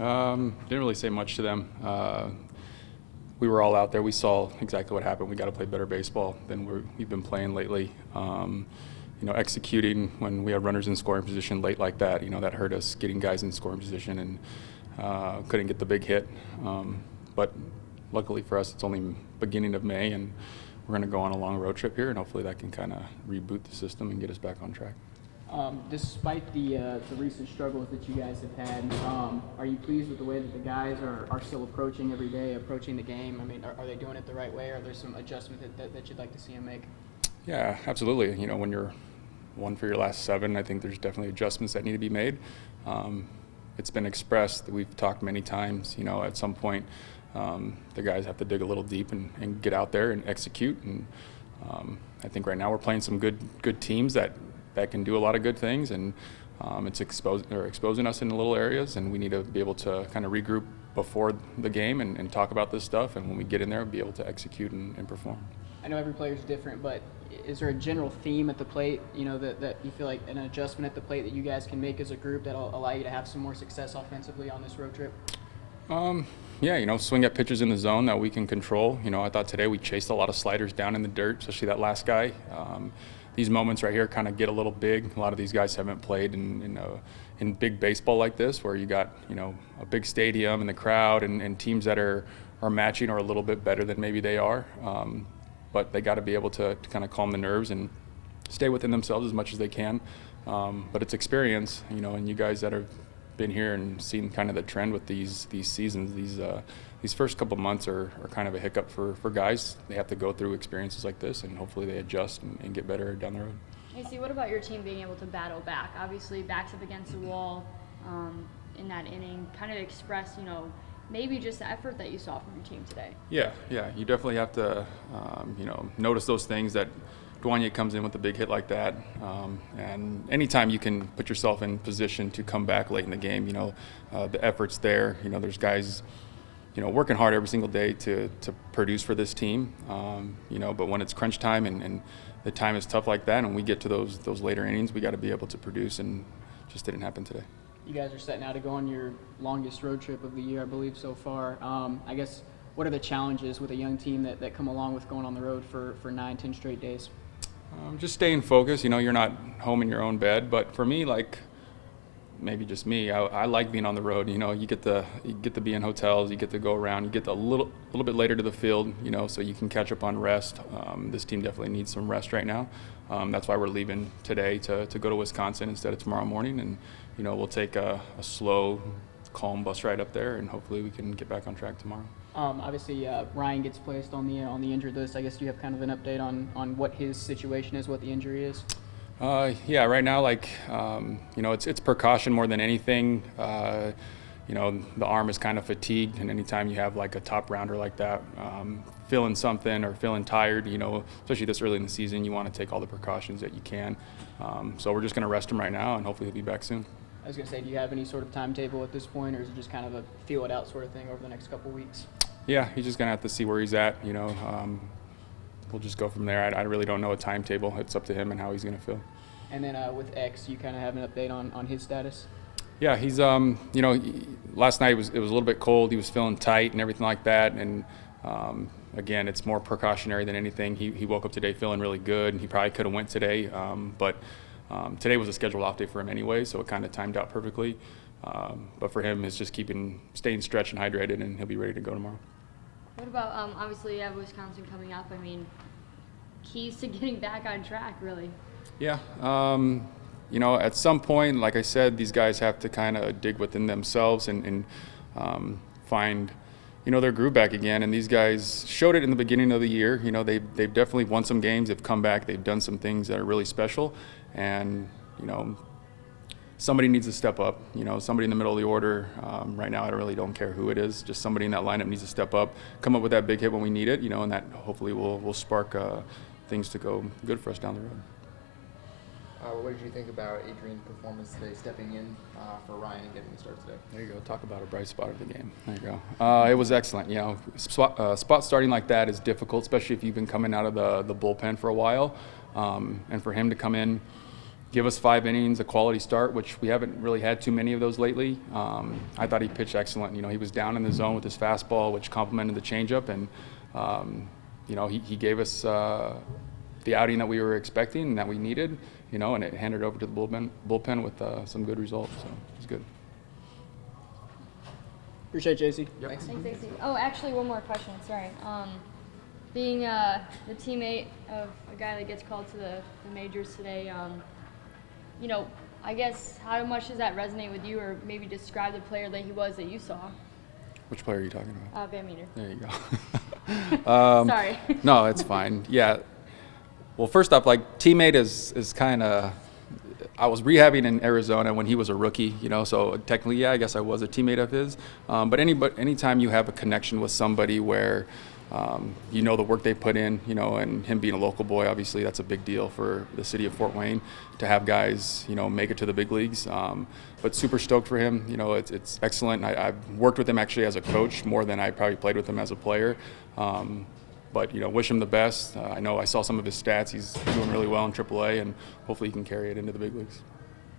Didn't really say much to them. We were all out there. We saw exactly what happened. We got to play better baseball than we've been playing lately. Executing when we had runners in scoring position late like that, that hurt us, getting guys in scoring position, and couldn't get the big hit. But luckily for us, it's only beginning of May, and we're going to go on a long road trip here, and hopefully that can kind of reboot the system and get us back on track. Despite the recent struggles that you guys have had, are you pleased with the way that the guys are still approaching every day, approaching the game? I mean, are they doing it the right way? Are there some adjustments that you'd like to see them make? Yeah, absolutely. When you're 1 for your last 7, I think there's definitely adjustments that need to be made. It's been expressed that we've talked many times, at some point the guys have to dig a little deep and get out there and execute. And I think right now we're playing some good teams that can do a lot of good things, and it's exposing us in little areas, and we need to be able to kind of regroup before the game and talk about this stuff, and when we get in there, be able to execute and perform. I know every player is different, but is there a general theme at the plate, that you feel like an adjustment at the plate that you guys can make as a group that'll allow you to have some more success offensively on this road trip? Yeah, swing at pitches in the zone that we can control. I thought today we chased a lot of sliders down in the dirt, especially that last guy. These moments right here kind of get a little big. A lot of these guys haven't played in big baseball like this, where you got a big stadium and the crowd and teams that are matching or a little bit better than maybe they are. But they got to be able to kind of calm the nerves and stay within themselves as much as they can. But it's experience, and you guys that have been here and seen kind of the trend with these seasons, these first couple months are kind of a hiccup for guys. They have to go through experiences like this, and hopefully they adjust and get better down the road. AC, what about your team being able to battle back? Obviously, backs up against the wall in that inning. Kind of express, maybe just the effort that you saw from your team today. Yeah, you definitely have to, notice those things that Duanye comes in with a big hit like that, and anytime you can put yourself in position to come back late in the game, the effort's there. There's guys, working hard every single day to produce for this team, but when it's crunch time and the time is tough like that, and we get to those later innings, we got to be able to produce, and just didn't happen today. You guys are setting out to go on your longest road trip of the year, I believe, so far. I guess, what are the challenges with a young team that come along with going on the road for 9-10 straight days? Just staying focused. You're not home in your own bed, but for me, like maybe just me, I like being on the road. You get to be in hotels, you get to go around, you get a little bit later to the field, so you can catch up on rest. This team definitely needs some rest right now. That's why we're leaving today to go to Wisconsin instead of tomorrow morning, and we'll take a slow, calm bus ride up there, and hopefully we can get back on track tomorrow. Obviously, Ryan gets placed on the injured list. I guess you have kind of an update on what his situation is, what the injury is. Yeah, right now, it's precaution more than anything. The arm is kind of fatigued, and anytime you have like a top rounder like that, feeling something or feeling tired, especially this early in the season, you want to take all the precautions that you can. So we're just going to rest him right now, and hopefully he'll be back soon. I was going to say, do you have any sort of timetable at this point, or is it just kind of a feel it out sort of thing over the next couple weeks? Yeah, he's just going to have to see where he's at. We'll just go from there. I really don't know a timetable. It's up to him and how he's going to feel. And then with X, you kind of have an update on his status? Yeah, he's last night it was a little bit cold. He was feeling tight and everything like that. And again, it's more precautionary than anything. He woke up today feeling really good, and he probably could have went today, but today was a scheduled off day for him anyway, so it kind of timed out perfectly. But for him, it's just staying stretched and hydrated, and he'll be ready to go tomorrow. What about, obviously you have Wisconsin coming up. I mean, keys to getting back on track, really. Yeah. At some point, like I said, these guys have to kind of dig within themselves and find, their groove back again. And these guys showed it in the beginning of the year. They've definitely won some games. They've come back. They've done some things that are really special. And, somebody needs to step up. Somebody in the middle of the order. Right now, I really don't care who it is. Just somebody in that lineup needs to step up, come up with that big hit when we need it, and that hopefully will spark things to go good for us down the road. What did you think about Adrian's performance today, stepping in for Ryan and getting the start today? There you go. Talk about a bright spot of the game. There you go. It was excellent. Spot starting like that is difficult, especially if you've been coming out of the bullpen for a while. And for him to come in, give us 5 innings, a quality start, which we haven't really had too many of those lately. I thought he pitched excellent. You know, he was down in the zone with his fastball, which complemented the changeup, and you know, he gave us the outing that we were expecting and that we needed. You know, and it handed over to the bullpen with some good results. So it was good. Appreciate it, JC. Yep. Thanks. Thanks, AC. Oh, actually, one more question. Sorry. Being the teammate of a guy that gets called to the majors today, you know, I guess how much does that resonate with you, or maybe describe the player that he was that you saw? Which player are you talking about? Van Meter. There you go. Sorry. No, it's fine. Yeah. Well, first off, like, teammate is kind of. I was rehabbing in Arizona when he was a rookie, you know, so technically, yeah, I guess I was a teammate of his. But anytime you have a connection with somebody where you know the work they put in, you know, and him being a local boy, obviously that's a big deal for the city of Fort Wayne to have guys, you know, make it to the big leagues. But super stoked for him. You know, it's excellent. I've worked with him actually as a coach more than I probably played with him as a player. But, you know, wish him the best. I know I saw some of his stats. He's doing really well in AAA, and hopefully he can carry it into the big leagues.